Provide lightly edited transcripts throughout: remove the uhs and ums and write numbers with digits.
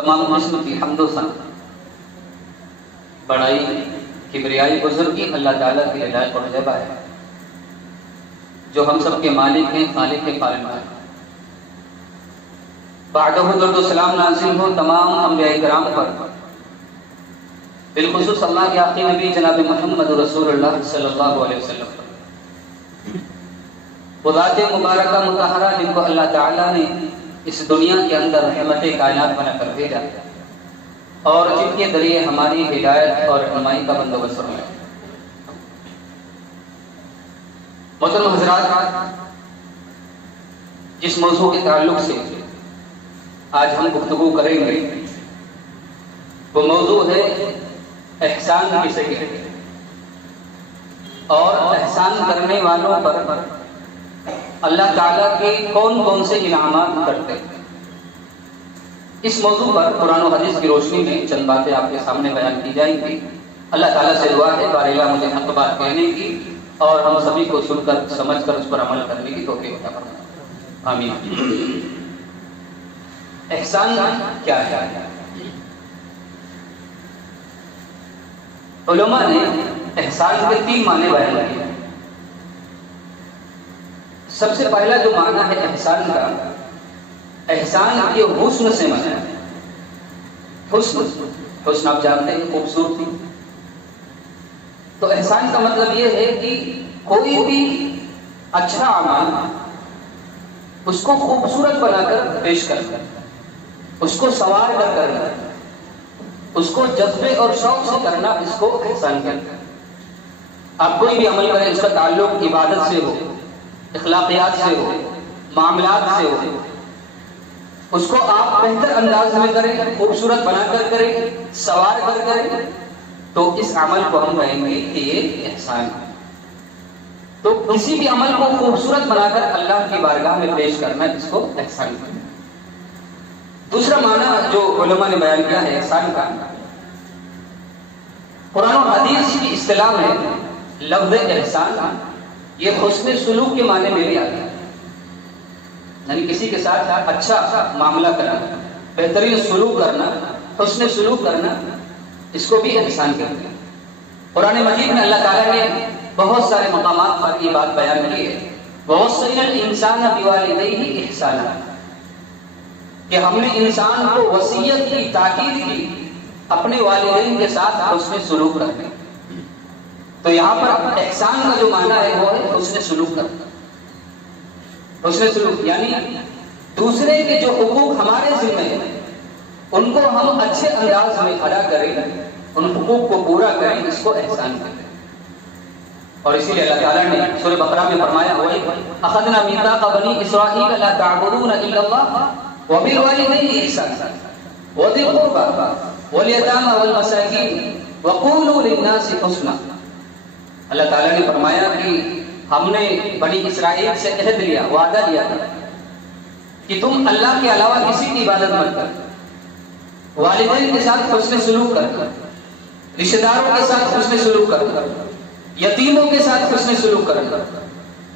تمام قسم کی حمد و ثنا، بڑائی، کبریائی، بزرگی اللہ تعالیٰ کے لائق اور جبا ہے، جو ہم سب کے مالک ہیں، خالق کے پالنہار ہیں۔ بعدہ درود و سلام نازل ہو تمام انبیاء کرام پر، بالخصوص اللہ کے آخری نبی جناب محمد رسول اللہ صلی اللہ علیہ وسلم پر، وہ ذات مبارکہ مطہرہ جن کو اللہ تعالیٰ نے اس دنیا کے اندر رحمت کائنات بنا کر بھیجا اور جن کے ذریعے ہماری ہدایت اور رہنمائی کا بندوبست ہوا۔ محترم حضرات، جس موضوع کے تعلق سے آج ہم گفتگو کریں گے وہ موضوع ہے احسان کی صحیح، اور احسان کرنے والوں پر اللہ تعالیٰ کے کون کون سے انعامات کرتے ہیں۔ اس موضوع پر قرآن و حدیث کی روشنی میں چند باتیں آپ کے سامنے بیان کی جائیں گی۔ اللہ تعالیٰ سے دعا ہے بار الہ مجھے حق بات کہنے کی اور ہم سبھی کو سن کر سمجھ کر اس پر عمل کرنے کی توفیق عطا فرمائے، آمین۔ احسان کیا ہے؟ علماء نے احسان کے 3 معنی بیان کیے۔ سب سے پہلا جو معنی ہے احسان کا، احسان یہ حسن سے منع ہے۔ حسن آپ جانتے ہیں خوبصورتی، تو احسان کا مطلب یہ ہے کہ کوئی بھی اچھا عمل اس کو خوبصورت بنا کر پیش کرنا، اس کو سنوار کر کرنا، اس کو جذبے اور شوق سے کرنا، اس کو احسان کرنا۔ آپ کوئی بھی عمل کریں اس کا تعلق عبادت سے ہو، اخلاقیات سے ہو، معاملات سے ہو، اس کو آپ بہتر انداز میں کریں، خوبصورت بنا کر کریں، سوار کر کریں، تو اس عمل کو ہم کہیں گے کہ یہ احسان ہے۔ تو کسی بھی عمل کو خوبصورت بنا کر اللہ کی بارگاہ میں پیش کرنا، اس کو احسان کرنا۔ دوسرا معنی جو علماء نے بیان کیا ہے احسان کا، قرآن و حدیث کی اصطلاح میں لفظ احسان یہ حسن سلوک کے معنی میں بھی آتا ہے، یعنی کسی کے ساتھ اچھا معاملہ کرنا، بہترین سلوک کرنا، حسن سلوک کرنا، اس کو بھی احسان کہتے ہیں۔ قرآن مجید میں اللہ تعالیٰ نے بہت سارے مقامات پر یہ بات بیان کی ہے، وَوَصَّيْنَا الْإِنسَانَ بِوَالِدَيْهِ إِحْسَانًا، کہ ہم نے انسان کو وصیت کی، تاکید کی اپنے والدین کے ساتھ حسن سلوک رکھنے۔ تو یہاں پر احسان کا جو معنی ہے وہ ہے حسن سلوک کرنا۔ حسن سلوک یعنی دوسرے کے جو حقوق ہمارے ذمہ ہیں ان کو ہم اچھے انداز میں ادا کریں، ان حقوق کو پورا کریں، اس کو احسان کریں۔ اور اسی لیے اللہ تعالیٰ نے سورہ بقرہ میں فرمایا وَأَخَذْنَا مِيثَاقَ بَنِي إِسْرَائِيلَ لَا تَعْبُدُونَ إِلَّا اللَّهَ وَبِالْوَالِدَيْنِ إِحْسَانًا وَذِي الْقُرْبَى وَالْيَتَامَى وَالْمَسَاكِينِ وَقُولُوا لِلنَّاسِ حُسْنًا۔ اللہ تعالیٰ نے فرمایا کہ ہم نے بنی اسرائیل سے عہد لیا، وعدہ لیا تھا کہ تم اللہ کے علاوہ کسی کی عبادت مت کر، والدین کے ساتھ حسن سلوک کر، رشتہ داروں کے ساتھ حسن سلوک کر، یتیموں کے ساتھ حسن سلوک کرنا،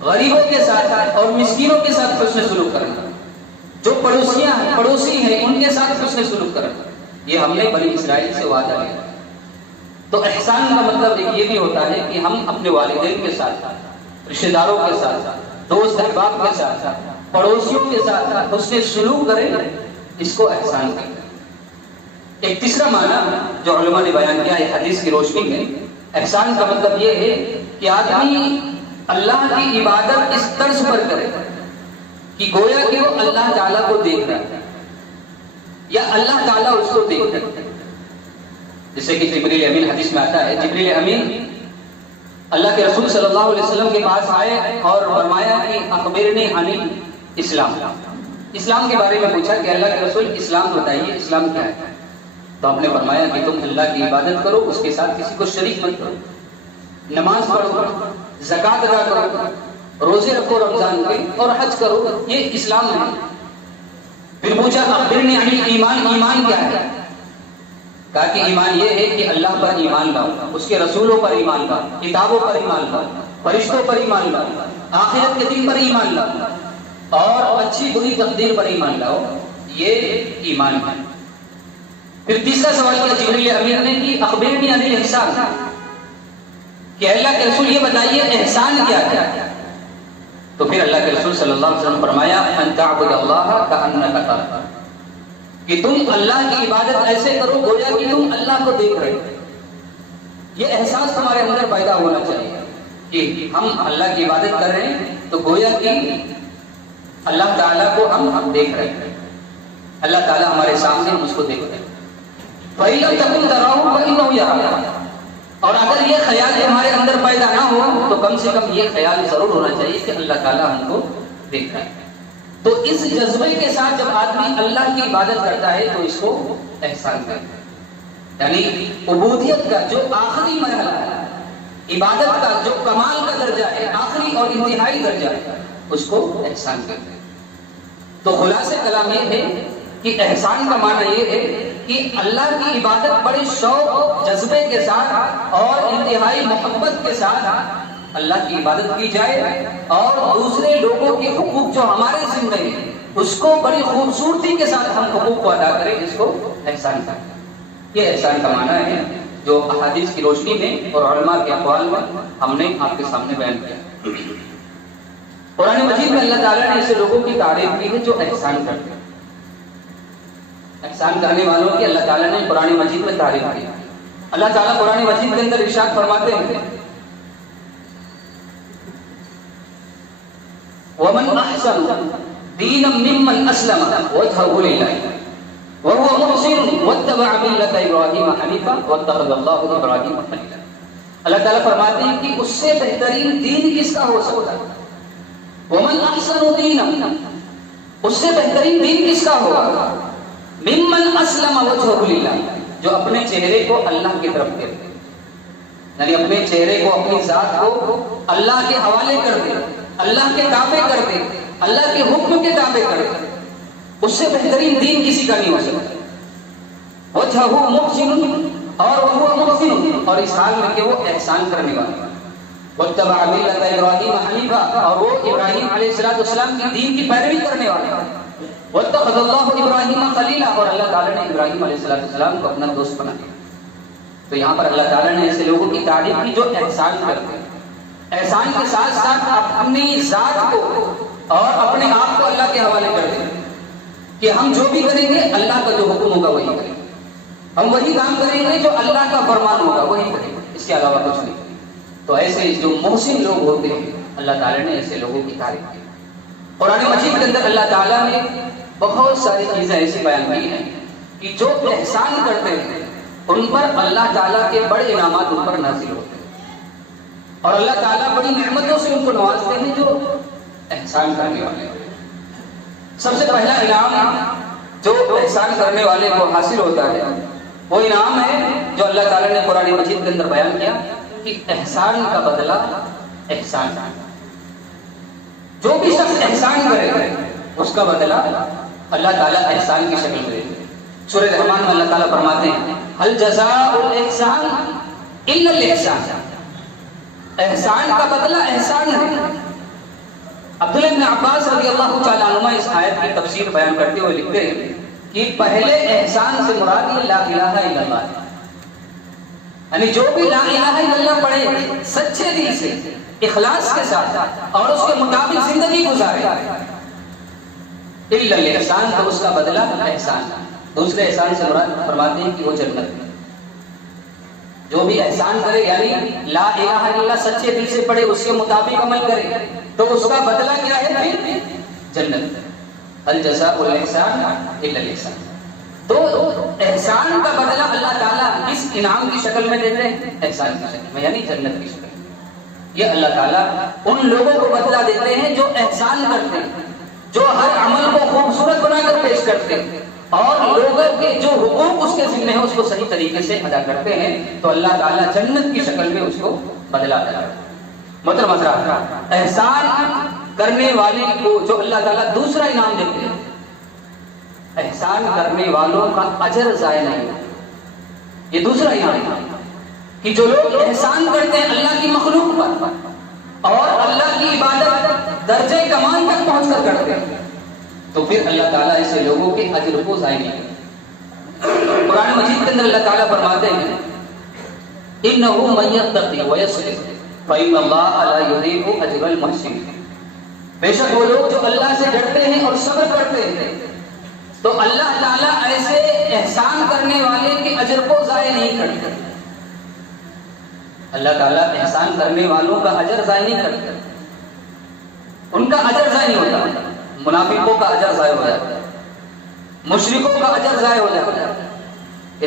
غریبوں کے ساتھ اور مسکینوں کے ساتھ حسن سلوک کرنا، جو پڑوسی ہیں ان کے ساتھ حسن سلوک کرنا، یہ ہم نے بنی اسرائیل سے وعدہ لیا۔ تو احسان کا مطلب یہ بھی ہوتا ہے کہ ہم اپنے والدین کے ساتھ، رشتہ داروں کے ساتھ، دوست احباب کے ساتھ، پڑوسیوں کے ساتھ حسن سلوک کریں، اس کو احسان کریں۔ ایک تیسرا معنی جو علماء نے بیان کیا ہے حدیث کی روشنی میں، احسان کا مطلب یہ ہے کہ آدمی اللہ کی عبادت اس طرز پر کرے کہ گویا کہ وہ اللہ تعالیٰ کو دیکھ رہا ہے یا اللہ تعالیٰ اس کو دیکھ رہا ہے۔ جیسے کہ جبریل امین حدیث میں آتا ہے، جبریل امین اللہ کے رسول صلی اللہ علیہ وسلم کے پاس آئے اور فرمایا کہ اخبرنی عن اسلام، اسلام کے بارے میں پوچھا کہ اللہ کے رسول اسلام بتائیے، اسلام کیا ہے؟ تو آپ نے فرمایا کہ تم اللہ کی عبادت کرو، اس کے ساتھ کسی کو شریک مت کرو، نماز پڑھو، زکوٰۃ ادا کرو، روزے رکھو رمضان کے، اور حج کرو، یہ اسلام ہے۔ پھر پوچھا اخبرنی عن ایمان، ایمان کیا ہے؟ کہا کہ ایمان یہ ہے کہ اللہ پر ایمان لاؤ، اس کے رسولوں پر ایمان لاؤ، کتابوں پر ایمان لاؤ، فرشتوں پر ایمان لاؤ، آخرت کے دن پر ایمان لاؤ، اور اچھی بری تقدیر پر ایمان لاؤ، یہ ایمان ہے۔ پھر تیسرا سوال کیا جبریل امین نے کہ اخبرنی عن الاحسان، کہ اللہ کے رسول یہ بتائیے احسان کیا ہے؟ تو پھر اللہ کے رسول صلی اللہ علیہ وسلم فرمایا ان تعبد اللہ کأنک تراہ، کہ تم اللہ کی عبادت ایسے کرو گویا کہ تم اللہ کو دیکھ رہے ہو۔ یہ احساس تمہارے اندر پیدا ہونا چاہیے کہ ہم اللہ کی عبادت کر رہے ہیں تو گویا کہ اللہ تعالیٰ کو ہم دیکھ رہے ہیں، اللہ تعالیٰ ہمارے سامنے ہم اس کو دیکھ رہے ہیں۔ فَإِن لَمْ تَكُنْ تَرَاهُ فَإِنَّهُ يَرَاكَ، اور اگر یہ خیال تمہارے اندر پیدا نہ ہو تو کم سے کم یہ خیال ضرور ہونا چاہیے کہ اللہ تعالیٰ ہم کو دیکھ رہا ہے۔ تو اس جذبے کے ساتھ جب آدمی اللہ کی عبادت کرتا ہے تو اس کو احسان کرتا ہے، یعنی عبودیت کا جو آخری مرحلہ ہے، عبادت کا جو کمال کا درجہ ہے، آخری اور انتہائی درجہ ہے، اس کو احسان کرتا ہے۔ تو خلاصہ کلام یہ ہے کہ احسان کا معنی یہ ہے کہ اللہ کی عبادت بڑے شوق جذبے کے ساتھ اور انتہائی محبت کے ساتھ اللہ کی عبادت کی جائے، اور دوسرے لوگوں کے حقوق جو ہمارے ذمہ ہیں اس کو بڑی خوبصورتی کے ساتھ ہم حقوق کو ادا کریں، اس کو احسان کریں۔ یہ احسان کا معنی ہے جو احادیث کی روشنی میں اور علماء کے اقوال میں ہم نے آپ کے سامنے بیان کیا۔ قرآن مجید میں اللہ تعالیٰ نے ایسے لوگوں کی تعریف کی ہے جو احسان کرتے ہیں، احسان کرنے والوں کی اللہ تعالیٰ نے قرآن مجید میں تعریف کی۔ اللہ تعالیٰ قرآن مجید کے اندر ارشاد فرماتے ہیں وَمَنْ أَحْسَنُ دِينًا مِّمَّنْ أَسْلَمَ وَجْهَهُ لِلَّهِ وَهُوَ مُحْسِنٌ وَاتَّبَعَ مِلَّةَ إِبْرَاهِيمَ حَنِيفًا وَاتَّخَذَ اللَّهُ إِبْرَاهِيمَ خَلِيلًا۔ اللہ تعالیٰ فرماتے ہیں کہ اس سے بہترین دین کس کا ہو سکتا ہے؟ وَمَنْ أَحْسَنُ دِينًا، اس سے بہترین دین کس کا ہوگا؟ مِّمَّنْ أَسْلَمَ وَجْهَهُ لِلَّهِ، جو اپنے چہرے کو اللہ کی طرف کر دے، یعنی اپنے چہرے کو، اپنی ذات کو اللہ کے حوالے کر دے، اللہ کے تابع کر دے، اللہ کے حکم کے تابع کر دے، اس سے بہترین دین کسی کا نہیں ہو سکتا۔ وجہہ محسن، اور وہ محسن، اور اس حال میں کہ وہ احسان کرنے والا، واتبع ملت ابراہیم حنیفا، اور وہ ابراہیم علیہ السلام کی دین کی پیروی کرنے والا، واتخذ اللہ ابراہیم خلیلا، اور اللہ تعالیٰ نے ابراہیم علیہ السلام کو اپنا دوست بنا لیا۔ تو یہاں پر اللہ تعالیٰ نے ایسے لوگوں کی تعریف کی جو احسان کرتے ہیں، احسان کے ساتھ ساتھ اپنی ذات کو اور اپنے آپ کو اللہ کے حوالے کر دیں کہ ہم جو بھی کریں گے اللہ کا جو حکم ہوگا وہی کریں گے، ہم وہی کام کریں گے جو اللہ کا فرمان ہوگا وہی کریں گے، اس کے علاوہ کچھ نہیں۔ تو ایسے جو محسن لوگ ہوتے ہیں اللہ تعالیٰ نے ایسے لوگوں کی تعریف کی۔ قرآن مجید کے اندر اللہ تعالیٰ نے بہت ساری چیزیں ایسی بیان کی ہیں کہ جو احسان کرتے ہیں ان پر اللہ تعالیٰ کے بڑے انعامات ان پر نازل ہوتے ہیں، اور اللہ تعالیٰ بڑی نعمتوں سے ان کو نوازتے ہیں جو احسان کرنے والے ہیں۔ سب سے پہلا انعام جو احسان کرنے والے کو حاصل ہوتا ہے وہ انعام ہے جو اللہ تعالیٰ نے قرآن مجید کے اندر بیان کیا کہ احسان کا بدلہ احسان۔ جو بھی شخص احسان کرے اس کا بدلہ اللہ تعالیٰ احسان کی شکل میں دے۔ سورہ رحمان میں اللہ تعالیٰ فرماتے ہیں هل جزاء الاحسان الا الاحسان، احسان کا بدلہ احسان ہے۔ عبداللہ بن عباس رضی اللہ تعالیٰ عنہما اس آیت کی تفسیر بیان کرتے ہوئے لکھتے ہیں کہ پہلے احسان سے مراد لا الہ الا اللہ ہے، یعنی جو بھی لا الہ الا اللہ پڑھے سچے دل سے، اخلاص کے ساتھ اور اس کے مطابق زندگی گزارے، الا الاحسان، تو اس کا بدلہ احسان۔ دوسرے احسان سے مراد فرماتے ہیں کہ وہ جنت ہے۔ جو بھی احسان کرے یعنی لا الہ الا اللہ سچے دل سے پڑھے، اس کے مطابق عمل کرے، تو اس کا بدلہ کیا ہے؟ پھر جنت۔ هل جزاء الاحسان الا الاحسان۔ تو احسان کا بدلہ اللہ تعالیٰ اس انعام کی شکل میں دیتے ہیں، احسان کی شکل میں یعنی جنت کی شکل میں۔ یہ اللہ تعالیٰ ان لوگوں کو بدلہ دیتے ہیں جو احسان کرتے ہیں، جو ہر عمل کو خوبصورت بنا کر پیش کرتے ہیں اور لوگوں کے جو حقوق اس کے ذمہ ہیں اس کو صحیح طریقے سے ادا کرتے ہیں، تو اللہ تعالیٰ جنت کی شکل میں اس کو بدلا دیتا ہے۔ محترم حضرات، احسان کرنے والے کو جو اللہ تعالیٰ دوسرا انعام دیتے ہیں، احسان کرنے والوں کا اجر ضائع نہیں ہوتا۔ یہ دوسرا انعام ہے کہ جو لوگ احسان کرتے ہیں اللہ کی مخلوق پر اور اللہ کی عبادت درجے کمال تک پہنچ کر کرتے ہیں، تو پھر اللہ تعالیٰ ایسے لوگوں کے اجر کو ضائع نہیں کرتا۔ قرآن مجید کے اندر اللہ تعالیٰ فرماتے ہیں اِنَّهُ مَن يَتَّقِ وَيَصْبِرْ فَإِنَّ اللَّهَ لَا يُضِيعُ أَجْرَ الْمُحْسِنِينَ۔ بے شک وہ لوگ جو اللہ سے ڈرتے ہیں اور صبر کرتے ہیں تو اللہ تعالیٰ ایسے احسان کرنے والے کے اجر کو ضائع نہیں کرتے۔ اللہ تعالیٰ احسان کرنے والوں کا اجر ضائع نہیں کرتے، ان کا اجر ضائع نہیں ہوتا۔ منافقوں کا اجر ضائع ہو جاتا ہے، مشرکوں کا اجر ضائع ہو جاتا ہے،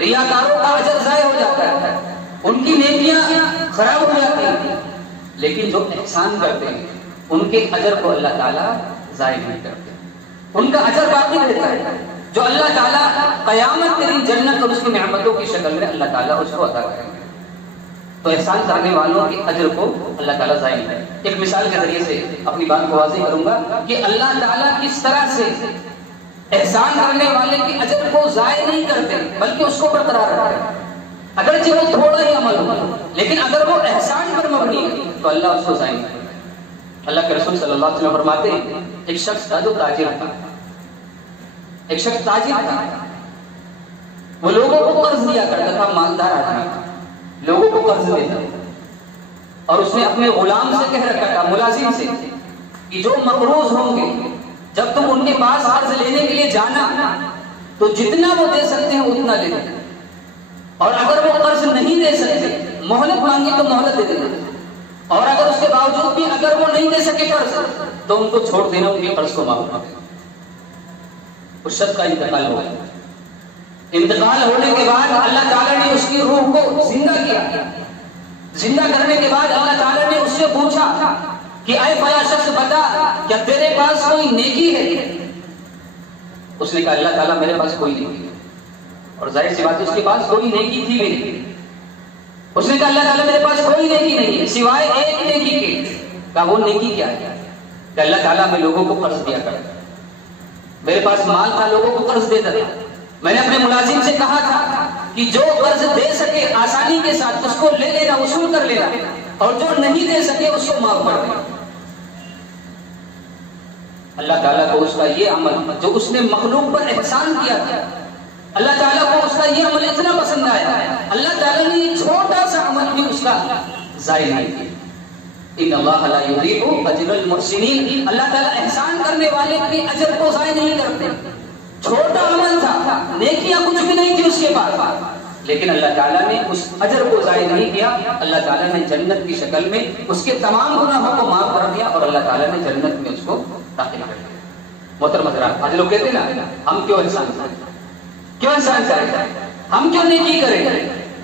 ریاکاروں کا اجر ضائع ہو جاتا ہے، ان کی نیکیاں خراب ہو جاتی ہیں۔ لیکن جو احسان کرتے ہیں ان کے اجر کو اللہ تعالیٰ ضائع نہیں کرتے، ان کا اجر باقی رہتا ہے، جو اللہ تعالیٰ قیامت کے دن جنت اور اس کی نعمتوں کی شکل میں اللہ تعالیٰ اس کو عطا کریں گے۔ تو احسان کرنے والوں کے اجر کو اللہ تعالیٰ ضائع نہیں کرے۔ ایک مثال کے ذریعے سے اپنی بات کو واضح کروں گا کہ اللہ تعالیٰ کس طرح سے احسان کرنے والے کے اجر کو ضائع نہیں کرتے بلکہ اس کو برقرار رکھتے ہیں۔ اگرچہ وہ تھوڑا ہی عمل ہو لیکن اگر وہ احسان پر مبنی ہے تو اللہ اس کو ضائع نہیں کرتا۔ اللہ کے رسول صلی اللہ علیہ وسلم فرماتے ہیں ایک شخص تھا جو تاجر تھا، ایک شخص تاجر تھا، وہ لوگوں کو قرض دیا کرتا تھا، مالدار آدمی تھا، لوگوں کو قرض دیتا تھا، اور اس نے اپنے غلام سے کہہ رکھا تھا، ملازم سے، کہ جو مقروض ہوں گے جب تم ان کے پاس قرض لینے کے لیے جانا تو جتنا وہ دے سکتے ہیں اتنا لے دیں، اور اگر وہ قرض نہیں دے سکتے مہلت مانگی تو مہلت دے دیں، اور اگر اس کے باوجود بھی اگر وہ نہیں دے سکے قرض تو ان کو چھوڑ دینا، ان کے قرض کو معاف کر دینا۔ اس شخص کا انتقال ہو گیا، انتقال ہونے کے بعد اللہ تعالیٰ نے اس کی روح کو زندہ کیا، زندہ کرنے کے بعد اللہ تعالیٰ نے اس سے پوچھا کہ اے فلاں شخص بتا کیا تیرے پاس کوئی نیکی ہے؟ اس نے کہا اللہ تعالیٰ میرے پاس کوئی نیکی ہے، اور ظاہر سی بات ہے اس کے پاس کوئی نیکی تھی بھی نہیں۔ اس نے کہا اللہ تعالیٰ میرے پاس کوئی نیکی نہیں ہے سوائے ایک نیکی کے۔ کہا وہ نیکی کیا ہے؟ کہ اللہ تعالیٰ میں لوگوں کو قرض دیا کرتا، میرے پاس مال تھا، لوگوں کو قرض دیتا تھا، میں نے اپنے ملازم سے کہا تھا کہ جو قرض دے سکے آسانی کے ساتھ اس کو لے لینا، وصول کر لینا، اور جو نہیں دے سکے اس کو معاف کر دینا۔ اللہ تعالیٰ کو اس کا یہ عمل جو اس نے مخلوق پر احسان کیا تھا، اللہ تعالیٰ کو اس کا یہ عمل اتنا پسند آیا، اللہ تعالیٰ نے یہ چھوٹا سا عمل بھی اس کا ضائع نہیں کیا۔ ان اللہ لا یضیع اجر المحسنین، اللہ تعالیٰ احسان کرنے والے کے اجر کو ضائع نہیں کرتے۔ چھوٹا عمل تھا، نیکیاں کچھ بھی نہیں تھی اس کے پاس، لیکن اللہ تعالیٰ نے اس اجر کو ضائع نہیں کیا، اللہ تعالیٰ نے جنت کی شکل میں اس کے تمام گناہوں کو معاف کر دیا، اور اللہ تعالیٰ نے جنت میں اس کو داخل کر دیا۔ محترم حضرات، آج لوگ کہتے ہیں نا ہم کیوں احسان کریں، کیوں احسان کریں، ہم کیوں نیکی کریں،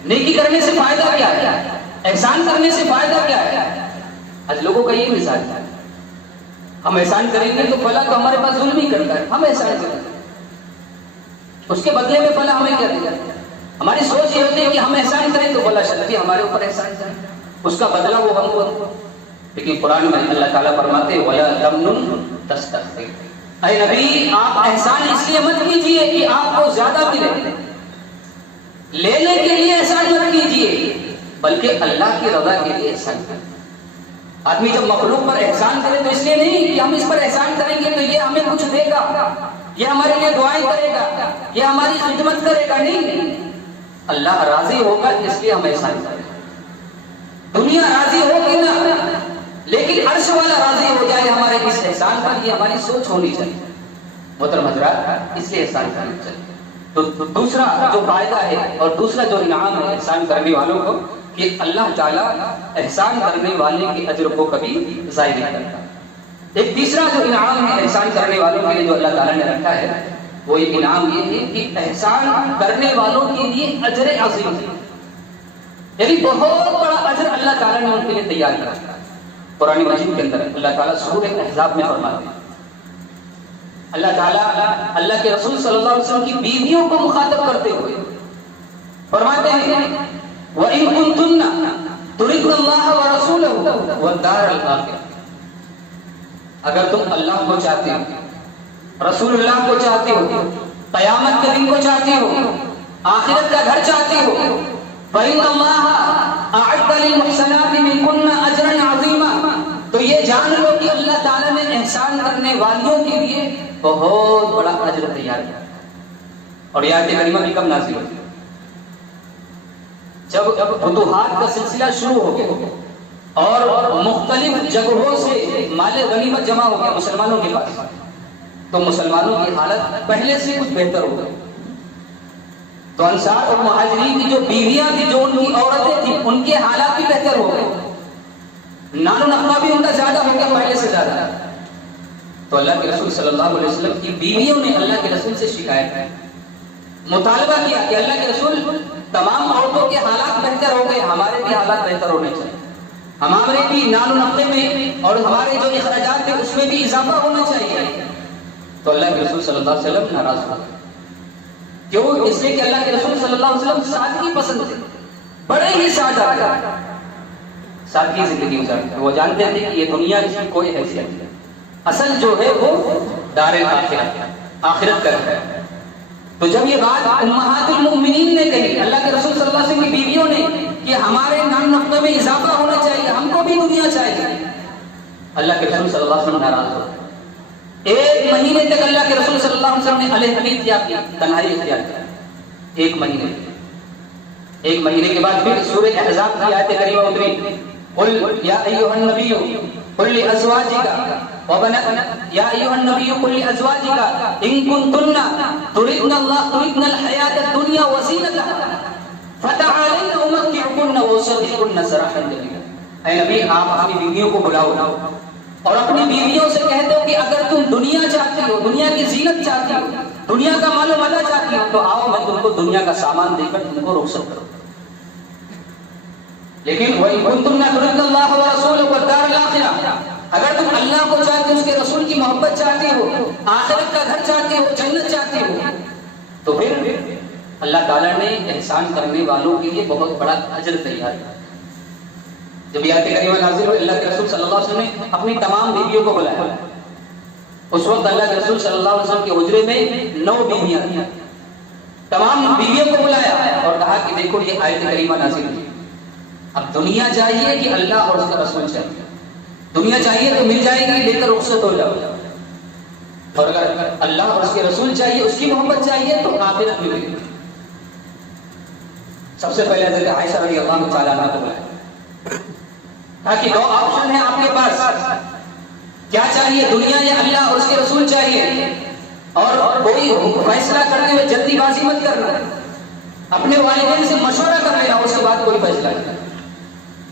نیکی کرنے سے فائدہ کیا ہے، احسان کرنے سے فائدہ کیا ہے؟ آج لوگوں کا یہ مثال ہے، ہم احسان کریں گے تو فلاں تو ہمارے پاس ظلم ہی کرتا ہے، ہم احسان کریں اس کے بدلے میں فلاں ہمیں کیا دیا۔ ہماری سوچ یہ ہوتی ہے کہ ہم احسان کریں تو فلاں شخص بھی ہمارے اوپر احسان کریں، اس کا بدلہ وہ ہم کو۔ لیکن قرآن میں اللہ تعالیٰ فرماتے وَلَا تَمْنُن تَسْتَكْثِرْ، اے نبی آپ احسان اس لیے مت کیجئے کہ آپ کو زیادہ ملے، لینے کے لیے احسان مت کیجئے بلکہ اللہ کی رضا کے لیے احسان کریں۔ آدمی جب مخلوق پر احسان کرے تو اس لیے نہیں کہ ہم اس پر احسان کریں گے تو یہ ہمیں کچھ دے گا، یہ ہمارے لیے دعائیں کرے گا، یہ ہماری خدمت کرے گا، نہیں، اللہ راضی ہوگا اس لیے ہم احسان کریں۔ دنیا راضی ہوگی نا، لیکن عرش والا راضی ہو جائے ہمارے اس احسان پر، یہ ہماری سوچ ہونی چاہیے۔ محترم حضرات، اس لیے احسان کرنا چاہیے۔ تو دوسرا جو فائدہ ہے اور دوسرا جو انعام ہے احسان کرنے والوں کو کہ اللہ تعالیٰ احسان کرنے والے کے اجر کو کبھی ضائع نہیں کرتا۔ ایک تیسرا جو انعام ہے احسان کرنے والوں کے لیے جو اللہ تعالیٰ نے رکھا ہے وہ ایک انعام یہ ہے کہ احسان کرنے والوں کے لیے اجر عظیم ہے، یعنی بہت بڑا اجر اللہ تعالیٰ نے ان کے لیے تیار کیا۔ قرآن مجید کے اندر اللہ تعالیٰ سورہ احزاب میں فرماتے ہیں، اللہ تعالیٰ اللہ کے رسول صلی اللہ علیہ وسلم کی بیویوں کو مخاطب کرتے ہوئے فرماتے ہیں وَإِن كُنتُنَّ تُرِدْنَ اللَّهَ وَرَسُولَهُ وَالدَّارَ الْآخِرَةَ، اگر تم اللہ کو چاہتے ہو، رسول اللہ کو چاہتے ہو، قیامت کے دن کو چاہتے ہو، آخرت کا گھر چاہتے ہو، فَإِنَّ اللَّهَ أَعَدَّ لِلْمُحْسَنَاتِ مِنكُنَّ أَجْرًا عَظِيمًا، تو یہ جان لو کہ اللہ تعالیٰ نے احسان کرنے والیوں کے لیے بہت بڑا اجر تیار کیا۔ اور یہ آیت کریمہ بھی کب نازل ہوئی؟ جب فتوحات کا سلسلہ شروع ہو گیا اور مختلف جگہوں سے مال غنیمت جمع ہو گیا مسلمانوں کے پاس، تو مسلمانوں کی حالت پہلے سے کچھ بہتر ہو گئی. تو انصار اور مہاجرین کی جو بیویاں تھیں، جو ان کی عورتیں تھیں، ان کے حالات بھی بہتر ہو گئے، نان و نقبہ بھی ان کا زیادہ ہو گیا پہلے سے زیادہ. تو اللہ کے رسول صلی اللہ علیہ وسلم کی بیویوں نے اللہ کے رسول سے شکایت کی، مطالبہ کیا کہ اللہ کے رسول تمام عورتوں کے حالات بہتر ہو گئے، ہمارے بھی حالات بہتر ہونے چاہیے، ہمارے بھی نان و نقبے میں اور ہمارے جو اخراجات تھے اس میں بھی اضافہ ہونا چاہیے. تو اللہ کے رسول صلی اللہ علیہ وسلم ناراض ہو گئے. کیوں؟ اس لیے کہ اللہ کے رسول صلی اللہ علیہ وسلم سادگی پسند تھے، بڑے ہی سادہ سادگی زندگی گزارتے. وہ جانتے تھے کہ یہ دنیا کی کوئی حیثیت نہیں، اصل جو ہے وہ دار الآخرت، آخرت کا ہے. تو جب یہ بات امہات المؤمنین نے کہی، اللہ کے رسول صلی اللہ علیہ وسلم کی بیویوں نے، کہ ہمارے نان نقطے میں اضافہ ہونا چاہیے، ہم کو بھی دنیا چاہیے، اللہ کے رسول صلی اللہ علیہ وسلم ناراض ہو. ایک مہینے تک اللہ کے رسول صلی اللہ علیہ وسلم نے علیہ حدیث کیا کی، تنہائی اختیار کیا. ایک مہینے کے بعد پھر سورہ احزاب کی آیت کریمہ اتری، قل یا ایھا النبی قل لازواجک وبنات یا ایھا النبی قل لازواجک ان کنتن تردن الحیاۃ الدنیا وزینتها فتعالین امتعکن واسرحکن سراحا جمیلا. اے نبی، آپ اپنی بیویوں کو بلاؤ اور اپنی بیویوں سے کہہ دو کہ اگر تم دنیا چاہتی ہو، دنیا کی زینت چاہتی ہو، دنیا کا مال و متاع چاہتی ہو، تو آؤ میں تم کو دنیا کا سامان دے کر تم کو رخصت کروں. لیکن وَإِن كُنتُنَّ تُرِدْنَ اللَّهَ وَرَسُولَهُ وَالدَّارَ الْآخِرَةَ، اگر تم اللہ کو چاہتی ہو، اس کے رسول کی محبت چاہتی ہو، آخرت کا گھر چاہتی ہو، جنت چاہتی ہو، تو پھر اللہ تعالیٰ نے احسان کرنے والوں کے لیے بہت بڑا اجر تیار کیا. جب یہ آیت کریمہ نازل ہوئی، اللہ کے رسول صلی اللہ علیہ وسلم نے اپنی تمام بیویوں کو بلایا. اس وقت اللہ کے رسول صلی اللہ علیہ وسلم کے حجرے میں 9 بیویاں تھیں. تمام بیویوں کو بلایا اور کہا کہ دیکھو یہ آیت کریمہ نازل ہوئی، اب دنیا چاہیے کہ اللہ اور اس کا رسول چاہیے؟ دنیا چاہیے تو مل جائے گی، لے کر رخصت ہو جاؤ، اور اگر اللہ اور اس کے رسول چاہیے، اس کی محبت چاہیے، تو آخرت ملے گی. سب سے پہلے حضرت عائشہ رضی اللہ تعالیٰ عنہا کو بلایا، تاکہ 2 آپشن ہیں آپ کے پاس، کیا چاہیے، دنیا یا اللہ اور اس کے رسول چاہیے؟ اور کوئی فیصلہ کرتے ہوئے جلدی بازی مت کرنا، اپنے والدین سے مشورہ کر لینا، اس کے بعد کوئی فیصلہ کرنا.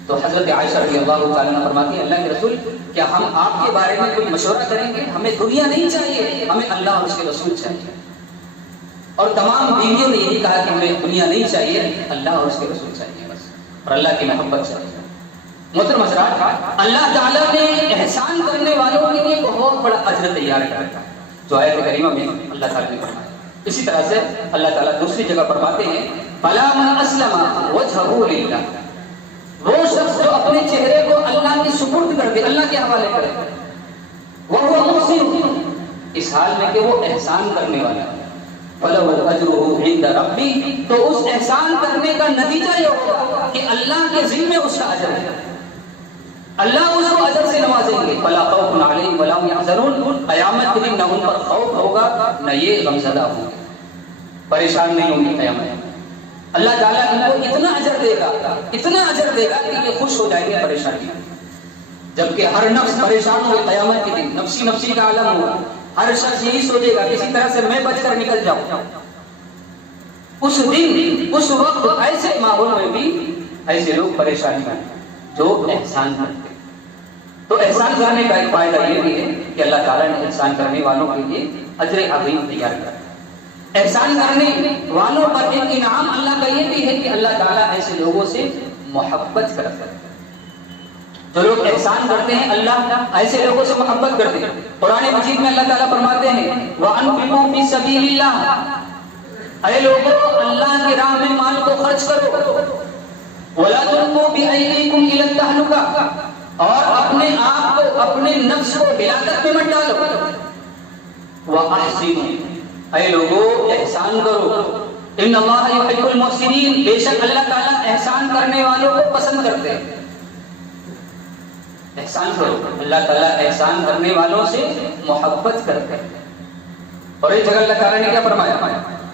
تو حضرت عائشہ رضی اللہ تعالیٰ عنہ فرماتی ہے، اللہ کے رسول کیا ہم آپ کے بارے میں کوئی مشورہ کریں گے؟ ہمیں دنیا نہیں چاہیے، ہمیں اللہ اور اس کے رسول چاہیے. اور تمام بیویوں نے یہی کہا کہ ہمیں دنیا نہیں چاہیے، اللہ اور اس کے رسول چاہیے بس، اور اللہ کی محبت چاہیے. محترم حضرات، اللہ تعالیٰ نے احسان کرنے والوں کے لیے بہت بڑا اجر تیار کیا ہے، جو آیت کریمہ میں اللہ تعالیٰ نے فرمایا. اسی طرح سے اللہ تعالیٰ دوسری جگہ فرماتے ہیں، فَلَا مَنْ أَسْلَمَ وَجْهَهُ لِلَّهِ، وہ شخص جو اپنے چہرے کو اللہ کی سپرد کر دے، اللہ کے حوالے کر دے، وَهُوَ مُحْسِنٌ، اس حال میں کہ وہ احسان کرنے والا ہے، وَلَهُ أَجْرُهُ عِندَ رَبِّهِ، تو اس احسان کرنے کا نتیجہ یہ ہوگا کہ اللہ کے ذمہ اس کا اجر ہے، اللہ اس کو اجر سے نوازیں گے. فَلَا خَوْفٌ عَلَيْهِمْ وَلَا هُمْ يَحْزَنُونَ، قیامت کے دن نہ ان پر خوف ہوگا نہ یہ غمزدہ ہوں گے، پریشان نہیں ہوں گے. قیامت اللہ تعالیٰ ان کو اتنا اجر دے گا، اتنا اجر دے گا کہ یہ خوش ہو جائیں گے پریشانی، جبکہ ہر نفس پریشان ہوگی قیامت کے دن، نفسی نفسی کا عالم ہوگا، ہر شخص یہی سوچے گا کسی طرح سے میں بچ کر نکل جاؤں. اس دن اس وقت ایسے ماحول میں بھی ایسے لوگ پریشانی میں جو احسان کرتے. تو احسان کرنے کا ایک فائدہ یہ بھی ہے کہ اللہ تعالیٰ نے احسان کرنے والوں کے لیے اجر عظیم تیار کیا. احسان کرنے والوں پر ایک انعام اللہ کا یہ بھی ہے کہ اللہ تعالیٰ ایسے لوگوں سے محبت کرتا ہے. جو لوگ احسان کرتے ہیں اللہ ایسے لوگوں سے محبت کرتے ہیں. قرآن مجید میں اللہ تعالیٰ فرماتے ہیں وَأَنفِقُوا فِي سَبِيلِ اللَّهِ، اے لوگوں اللہ کی راہ میں مال کو خرچ کرو، وَلَا تُلْقُوا بِأَيْدِيكُمْ إِلَى التَّهْلُكَةِ، اور اپنے آپ کو اپنے نفس کو ہلاکت میں مت ڈالو، وَأَحْسِنُوا، اے لوگوں احسان کرو، ان اللہ یحب المحسنین، بے شک اللہ تعالیٰ احسان کرنے والوں کو پسند کرتے ہیں. احسان کرو، اللہ تعالیٰ احسان کرنے والوں سے محبت کرتے ہیں. اور ایک جگہ اللہ تعالیٰ نے کیا فرمایا،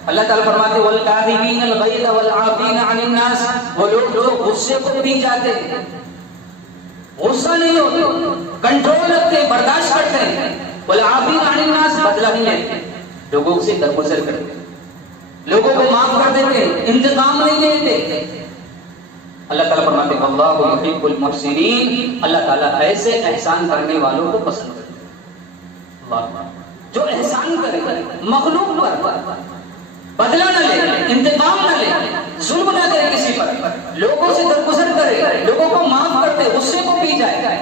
اللہ تعالیٰ فرماتے والکاظمین الغیظ والعافین عن الناس، وہ لوگ جو غصے کو پی جاتے ہیں، غصہ نہیں ہوتے، کنٹرول رکھتے ہیں، برداشت کرتے ہیں، والعافین عن الناس، بدلہ نہیں لیتے، لوگوں سے درگزر کرتے ہیں، لوگوں کو معاف کر دیتے ہیں، انتقام نہیں لیتے۔ اللہ تعالیٰ فرماتے ہیں واللہ یحب المحسنین، اللہ تعالیٰ ایسے احسان کرنے والوں کو پسند کرتے ہیں۔ اللہ جو احسان کرے مخلوق پر، بدلہ نہ لے، انتقام نہ لے، ظلم نہ کرے کسی پر، لوگوں سے درگزر کرے، لوگوں کو معاف کرتے، غصے کو پی جائے،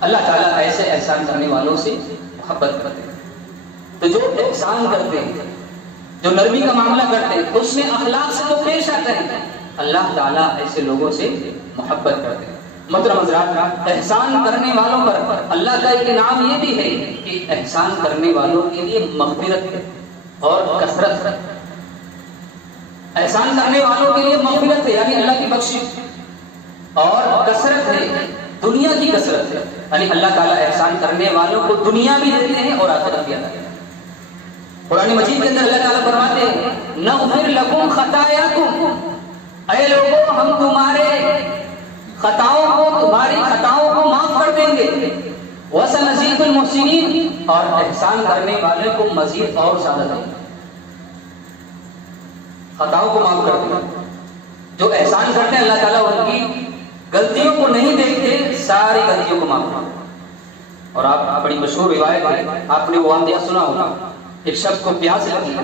اللہ تعالیٰ ایسے احسان کرنے والوں سے محبت کرتے ہیں۔ تو جو احسان کرتے ہیں، جو نرمی کا معاملہ کرتے ہیں، اس میں اخلاق سے جو پیش آتے ہیں، اللہ تعالیٰ ایسے لوگوں سے محبت کرتے ہیں۔ محترم حضرات، احسان کرنے والوں پر اللہ کا ایک انعام یہ بھی ہے کہ احسان کرنے والوں کے لیے مغفرت ہے اور کثرت ہے۔ احسان کرنے والوں کے لیے مغفرت ہے یعنی اللہ کی بخشش، اور کثرت ہے دنیا کی کثرت ہے، یعنی اللہ تعالیٰ احسان کرنے والوں کو دنیا بھی دیتے ہیں اور آخرت بھی عطا کرتے ہیں۔ قرآن مجید کے اندر اللہ تعالیٰ فرماتے ہیں نغفر لکم خطایاکم، اے لوگوں ہم تمہارے خطاؤں کو، تمہاری خطاؤں کو معاف کر دیں گے، وَسَنَزِيدُ الْمُحْسِنِينَ، اور احسان کرنے والے کو مزید اور زیادہ دیں گے۔ خطاؤں کو معاف کر دیں گے، جو احسان کرتے ہیں اللہ تعالیٰ ان کی غلطیوں کو نہیں دیکھتے، ساری غلطیوں کو معاف کرتے ہیں۔ اور آپ بڑی مشہور روایت ہے، آپ نے وہ واقعہ سنا ہوگا، ایک شخص کو پیاس لگی،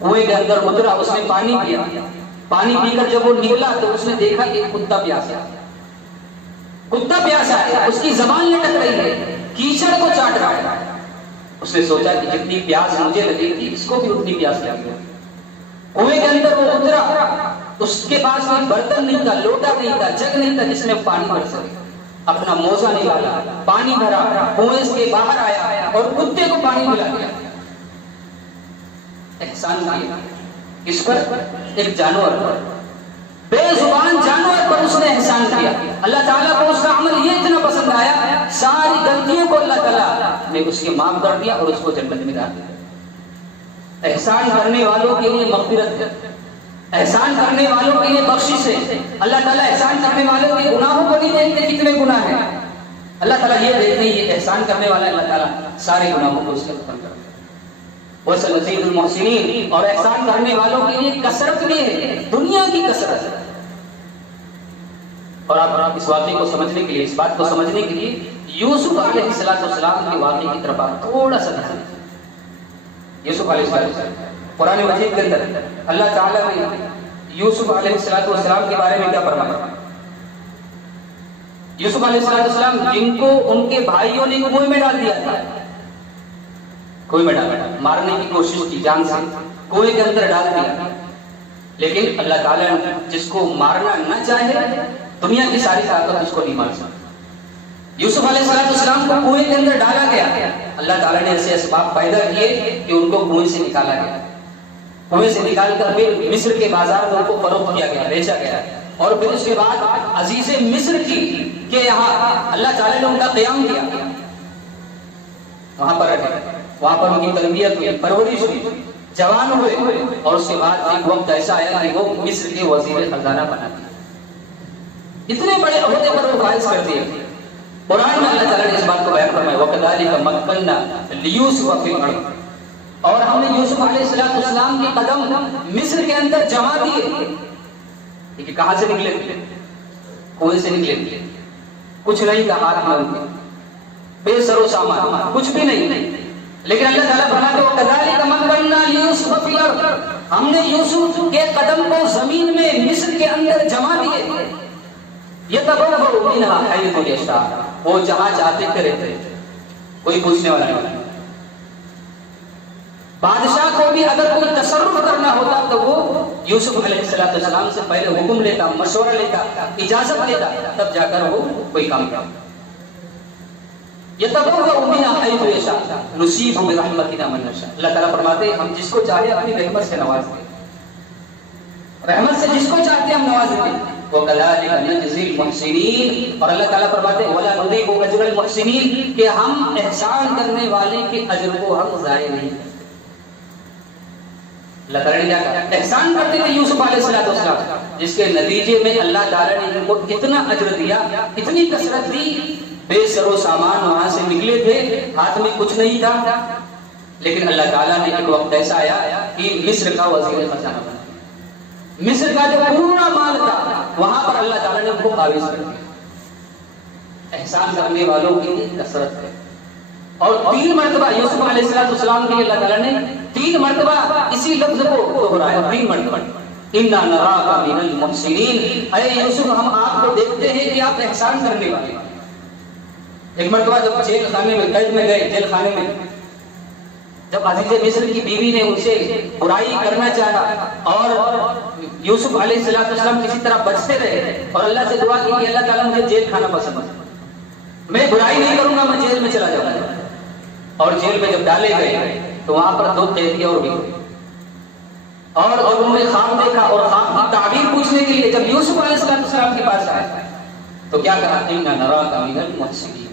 کنویں کے اندر اترا، اس نے پانی پیا، پانی پی کر جب وہ نکلا تو اس نے دیکھا کہ کتا پیاسا ہے، کتا پیاسا ہے، اس کی زبان لٹک رہی ہے، کیچڑ کو چاٹ رہا ہے۔ اس نے سوچا کہ جتنی پیاس مجھے لگی تھی اس کو بھی اتنی پیاس لگی ہے۔ کنویں کے اندر وہ اترا، اس کے پاس کوئی برتن نہیں تھا، لوٹا نہیں تھا، جگ نہیں تھا جس میں پانی بھر سکے، اپنا موزہ نکالا، پانی بھرا، کنویں سے باہر آیا اور کتے کو پانی پلا دیا۔ احسان کیا اس پر، ایک جانور پر، بے زبان جانور پر اس نے احسان کیا۔ اللہ تعالیٰ کو اس کا عمل یہ اتنا پسند آیا، ساری غلطیوں کو اللہ تعالیٰ نے اس کے معاف کر دیا اور اس کو جنت میں ڈال دیا۔ احسان کرنے والوں کے لیے مغفرت ہے، احسان کرنے والوں کے لیے بخشش ہے۔ اللہ تعالیٰ احسان کرنے والوں کے گناہوں کو نہیں دیکھتے کتنے گناہ ہیں، اللہ تعالیٰ یہ دیکھتے ہیں یہ احسان کرنے والا، اللہ تعالیٰ سارے گناہوں کو اس کے ختم کر دیا۔ وَسَنَزِيدُ الْمُحْسِنِينَ، اور احسان کرنے والوں کے لیے کثرت بھی ہے، دنیا کی کثرت ہے۔ اور آپ اس واقعے کو سمجھنے کے لیے، اس بات کو سمجھنے کے لیے یوسف علیہ السلام کے واقعے کی طرف تھوڑا سا دھیان دیں۔ یوسف علیہ السلام قرآن مجید کے اندر اللہ تعالیٰ نے یوسف علیہ السلام کے بارے میں کیا فرمایا؟ یوسف علیہ السلام جن کو ان کے بھائیوں نے کنویں میں ڈال دیا تھا، کنویں میں ڈالا، مارنے کی کوشش کی، جان سے کنویں کے اندر ڈال دیا، لیکن اللہ تعالیٰ نے جس کو مارنا نہ چاہے دنیا کی ساری طاقت اس کو نہیں مار سکتی۔ یوسف علیہ السلام کو کنویں کے اندر ڈالا گیا، اللہ تعالیٰ نے ایسے اسباب پیدا کیے کہ ان کو کنویں سے نکالا گیا، کنویں سے نکال کر پھر مصر کے بازار میں ان کو فروخت کیا گیا، بیچا گیا، اور پھر اس کے بعد عزیز مصر کے یہاں اللہ تعالیٰ نے ان کا قیام کیا، وہاں پر رہے، وہاں پر ان کی تربیت ہوئی، پرورش ہوئی، جوان ہوئے، اور اس کے بعد ایک وقت ایسا آیا کہ وہ مصر کے وزیر خزانہ بنا دیا، اتنے بڑے عہدے پر وہ فائز کر دیے۔ قرآن میں اللہ تعالیٰ نے اس بات کو بیان فرمایا وَكَذَلِكَ مَكَّنَّا لِيُوسُفَ فِي الْأَرْضِ، اور ہم نے یوسف علیہ السلام کے قدم مصر کے اندر جما دیے۔ لیکن کہاں سے نکلے تھے؟ کنویں سے نکلے تھے، کچھ نہیں تھا ہاتھ میں ان کے، بے سر و سامان، کچھ بھی نہیں، لیکن اللہ تعالیٰ فرماتے ہیں وَكَذَلِكَ مَكَّنَّا لِيُوسُفَ فِي الْأَرْضِ، ہم نے یوسف کے قدم کو زمین میں مصر کے اندر جما دیے۔ يَتَبَوَّأُ مِنْهَا حَيْثُ يَشَاءُ، وہ جہاں چاہتے تھے رہتے، کوئی پوچھنے والا نہیں۔ بادشاہ کو بھی اگر کوئی تصرف کرنا ہوتا تو وہ یوسف علیہ السلام سے پہلے حکم لیتا، مشورہ لیتا، اجازت لیتا، تب جا کر وہ کوئی کام کرتا۔ يَتَبَوَّأُ مِنْهَا حَيْثُ يَشَاءُ نُصِيبُ بِرَحْمَتِنَا مَن نَشَاءُ، اللہ تعالیٰ فرماتے ہیں ہم جس کو چاہے اپنی رحمت سے نوازتے ہیں، رحمت سے جس کو چاہتے ہیں ہم نوازتے ہیں۔ وَكَذَلِكَ نَجْزِي الْمُحْسِنِينَ، اور اللہ تعالیٰ فرماتے ہیں وَلَا نُضِيعُ أَجْرَ الْمُحْسِنِينَ، کہ ہم احسان کرنے والے کے اجر کو ہم ضائع نہیں کرتے۔ اللہ تعالیٰ نے کیا کہا؟ احسان کرتے تھے یوسف علیہ السلام، جس کے نتیجے میں اللہ تعالیٰ نے ان کو اتنا اجر دیا، اتنی کثرت دی، بے سر و سامان وہاں سے نکلے تھے، ہاتھ میں کچھ نہیں تھا، لیکن اللہ تعالیٰ نے ایک وقت ایسا آیا کہ مصر کا وزیر خزانہ بنا، مصر کا جو پورا مال تھا وہاں پر اللہ تعالیٰ نے ان کو قابض کر دیا۔ احسان کرنے والوں کی کثرت ہے۔ اور 3 مرتبہ یوسف علیہ السلام کے لیے اللہ تعالیٰ نے 3 مرتبہ اسی لفظ کو دہرایا، 3 مرتبہ، اِنَّا نَرَاكَ مِنَ الْمُحْسِنِينَ، اے یوسف ہم آپ کو دیکھتے ہیں کہ آپ احسان کرنے والے ہیں۔ ایک مرتبہ جب جیل خانے میں قید میں گئے، جیل خانے میں جب عزیز مصر کی بیوی نے ان سے برائی کرنا چاہا اور یوسف علیہ السلام کسی طرح بچتے رہے اور اللہ سے دعا کی کہ اللہ تعالیٰ مجھے جیل کھانا پسند ہے، میں برائی نہیں کروں گا، میں جیل میں چلا جاؤں گا، اور جیل میں جب ڈالے گئے تو وہاں پر 2 قیدی اور بھی، اور انہوں نے خواب دیکھا اور خواب کی تعبیر پوچھنے کے لیے جب یوسف علیہ السلام کے پاس آئے تو کیا کہا؟ اِنَّا نَرَاكَ مِنَ الْمُحْسِنِينَ،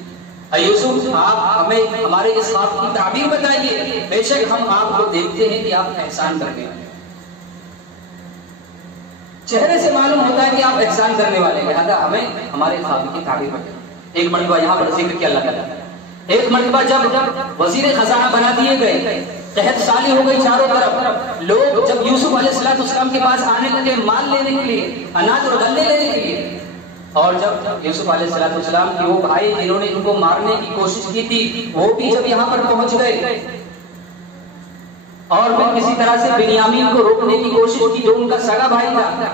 اے یوسف آپ ہمیں ہمارے اس خواب کی تعبیر بتائیے، بے شک ہم آپ کو دیکھتے ہیں کہ آپ احسان کرنے والے ہیں۔ چہرے سے معلوم ہوتا ہے کہ آپ احسان کرنے والے ہیں، لہذا ہمیں ہمارے خواب کی تعبیر بتائیے۔ ایک مرتبہ یہاں پر ذکر کیا اللہ تعالیٰ، ایک مرتبہ جب وزیر خزانہ بنا دیے گئے، قحط سالی ہو گئی چاروں طرف، لوگ جب یوسف علیہ السلام کے پاس آنے لگے مال لینے کے لیے، اناج اور غلے لینے کے لیے، اور جب یوسف علیہ السلام کی وہ بھائی جنہوں نے ان کو مارنے کی کوشش کی تھی وہ بھی جب یہاں پر پہنچ گئے، اور پھر کسی طرح سے بنیامین کو روکنے کی کوشش کی جو ان کا سگا بھائی تھا،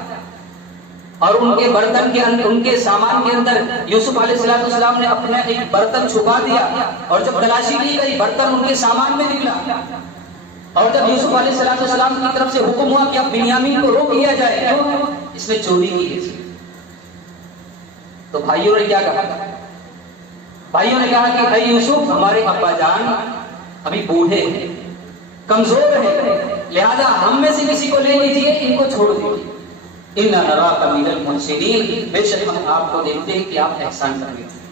اور ان کے برتن کے اندر، ان کے سامان کے اندر یوسف علیہ السلام نے اپنا ایک برتن چھپا دیا، اور جب تلاشی لی گئی برتن ان کے سامان میں نکلا، اور جب یوسف علیہ السلام کی طرف سے حکم ہوا کہ اب بنیامین کو روک لیا جائے، کیوں؟ اس نے چوری کی ہے، تو بھائیوں نے کیا کہا؟ بھائیوں نے کہا کہ اے یوسف ہمارے ابا جان ابھی بوڑھے ہیں، کمزور ہیں، لہذا ہم میں سے کسی کو لے لیجیے، ان کو چھوڑ دیجیے۔ اِنَّا نَرَاكَ مِنَ الْمُحْسِنِينَ، بے شک ہم آپ کو دیکھتے ہیں کہ آپ احسان کرنے والے ہیں۔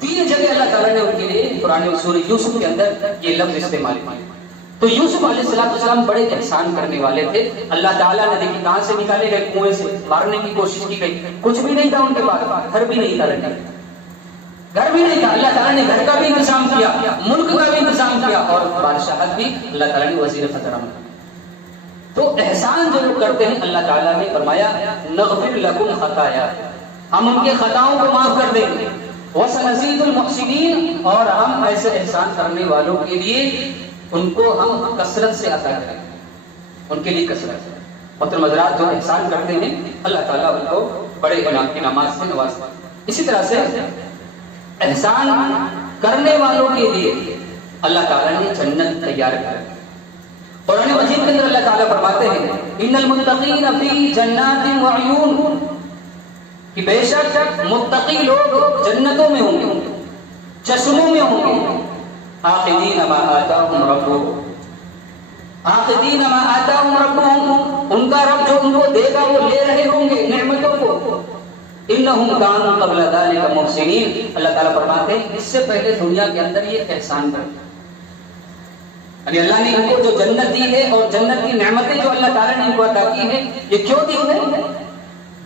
3 جگہ اللہ تعالیٰ نے ان کے لیے قرآن سورہ یوسف کے اندر یہ لفظ استعمال کیا۔ تو یوسف علیہ السلام بڑے احسان کرنے والے تھے۔ اللہ تعالیٰ نے دیکھی کہاں سے نکالے گئے، کنویں سے، مارنے کی کوشش کی گئی، کچھ بھی نہیں تھا ان کے پاس، گھر بھی نہیں تھا، گھر بھی نہیں تھا، اللہ تعالیٰ نے گھر کا بھی انتظام کیا، ملک کا بھی انتظام کیا، اور بادشاہت بھی اللہ تعالیٰ نے وزیر خزانہ بنا۔ تو احسان جو لوگ کرتے ہیں اللہ تعالیٰ نے فرمایا نغفر لکم خطایا، ہم ان کے خطاؤں کو معاف کر دیں گے، وسنزید المحسنین، اور ہم ایسے احسان کرنے والوں کے لیے ان کو ہم کثرت سے عطا کریں گے، ان کے لیے کثرت۔ محترم حضرات، جو احسان کرتے ہیں اللہ تعالیٰ ان کو بڑے انعامات سے نوازتا ہے۔ اسی طرح سے احسان کرنے والوں کے لیے اللہ تعالیٰ نے جنت تیار کر دی۔ قرآن مجید کے اندر اللہ تعالیٰ فرماتے ہیں ان المتقین فی جنات وعیون، کہ بے شک متقی لوگ جنتوں میں ہوں گے، چشموں میں ہوں گے، آخذین ما آتاہم ربہم، آخذین ما آتاہم ربہم، ان کا رب جو ان کو دے گا وہ لے رہے ہوں گے نعمتوں کو، انہم کانوا قبل ذلک محسنین، اللہ تعالیٰ فرماتے ہیں اس سے پہلے دنیا کے اندر یہ احسان کرتے، یعنی اللہ نے ان کو جو جنت دی ہے اور جنت کی نعمتیں جو اللہ تعالیٰ نے ان کو عطا کی ہے، یہ کیوں دی ہے؟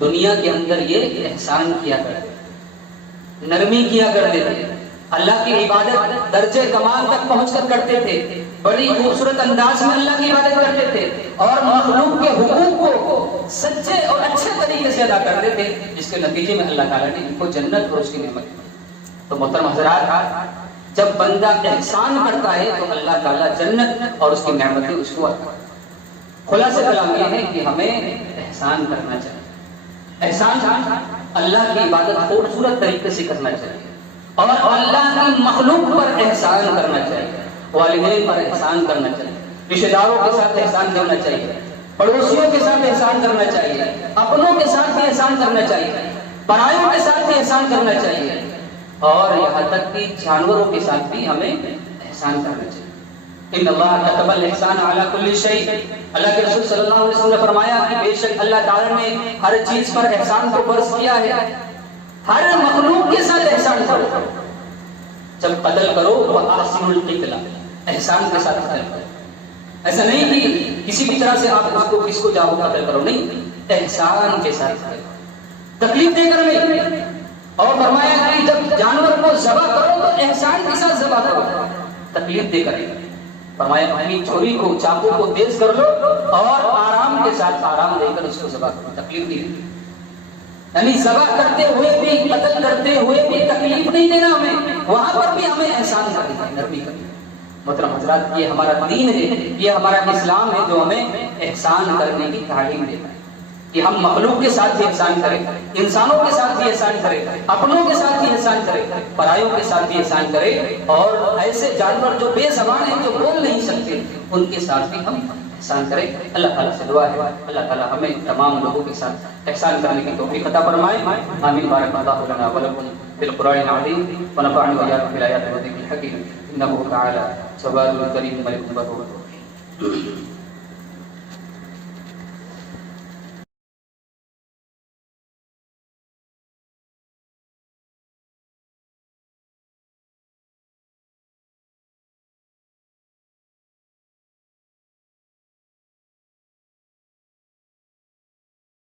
دنیا کے اندر یہ احسان کیا کرتے، نرمی کیا کرتے تھے، اللہ کی عبادت درجے کمال تک پہنچ کر کرتے تھے، بڑی خوبصورت انداز میں اللہ کی عبادت کرتے تھے، اور مخلوق کے حقوق کو سچے اور اچھے طریقے سے ادا کرتے تھے، جس کے نتیجے میں اللہ تعالیٰ نے ان کو جنت اور اس کی نعمت دی۔ تو محترم حضرات، جب بندہ احسان کرتا ہے تو اللہ تعالیٰ جنت اور اس کی نعمتیں اس کو عطا کرتا ہے۔ خلاصہ کلام یہ ہے کہ ہمیں احسان کرنا چاہیے، احسان اللہ کی عبادت خوبصورت طریقے سے کرنا چاہیے، اور اللہ کی مخلوق پر احسان کرنا چاہیے، والدین پر احسان کرنا چاہیے، رشتہ داروں کے ساتھ احسان کرنا چاہیے، پڑوسیوں کے ساتھ احسان کرنا چاہیے، اپنوں کے ساتھ بھی احسان کرنا چاہیے، پرایوں کے ساتھ بھی احسان کرنا چاہیے، اور یہاں تک کہ جانوروں کے ساتھ بھی ہمیں احسان کرنا چاہیے۔ ان اللہ كتب الاحسان علی کل شیء، اللہ کے رسول صلی اللہ علیہ وسلم نے فرمایا کہ بے شک اللہ تعالیٰ نے ہر چیز پر احسان کو فرض کیا ہے، ہر مخلوق کے ساتھ احسان کرو، جب قتل کرو وَأَحْسِنُوا الْقِتْلَ، احسان کے ساتھ قتل کرو، ایسا نہیں کہ کسی بھی طرح سے آپ کس کو چاہو قتل کرو، نہیں، احسان کے ساتھ کرو، تکلیف دے کر نہیں۔ اور فرمایا کہ جب جانور کو ذبح کرو تو احسان کے ساتھ ذبح کرو، تکلیف دے کر۔ فرمایا اپنی چھری کو، چاقو کو تیز کر لو اور آرام کے ساتھ آرام دے کر اس کو ذبح کرو، تکلیف نہیں دی۔ یعنی ذبح کرتے ہوئے بھی، قتل کرتے ہوئے بھی تکلیف نہیں دینا ہمیں، وہاں پر بھی ہمیں احسان کرنا ہے، نرمی کرنا ہے۔ محترم حضرات، یہ ہمارا دین ہے، یہ ہمارا اسلام ہے جو ہمیں احسان کرنے کی تعلیم دیتا ہے کہ ہم مخلوق کے ساتھ بھی احسان کریں، انسانوں کے ساتھ بھی احسان کریں، اپنوں کے ساتھ بھی احسان کریں، پرایوں کے ساتھ بھی احسان کریں، اور ایسے جانور جو بے زبان ہیں، جو بول نہیں سکتے، ان کے ساتھ بھی ہم احسان کریں۔ اللہ تعالیٰ سے دعا ہے اللہ تعالیٰ ہمیں تمام لوگوں کے ساتھ احسان کرنے کی توفیق عطا فرمائے۔ آمین۔ بارک اللہ لنا ولکم بالقرآن العظیم ونفعني وإياكم بالآيات والذكر الحكيم إنه تعالى جواد كريم ملك برور۔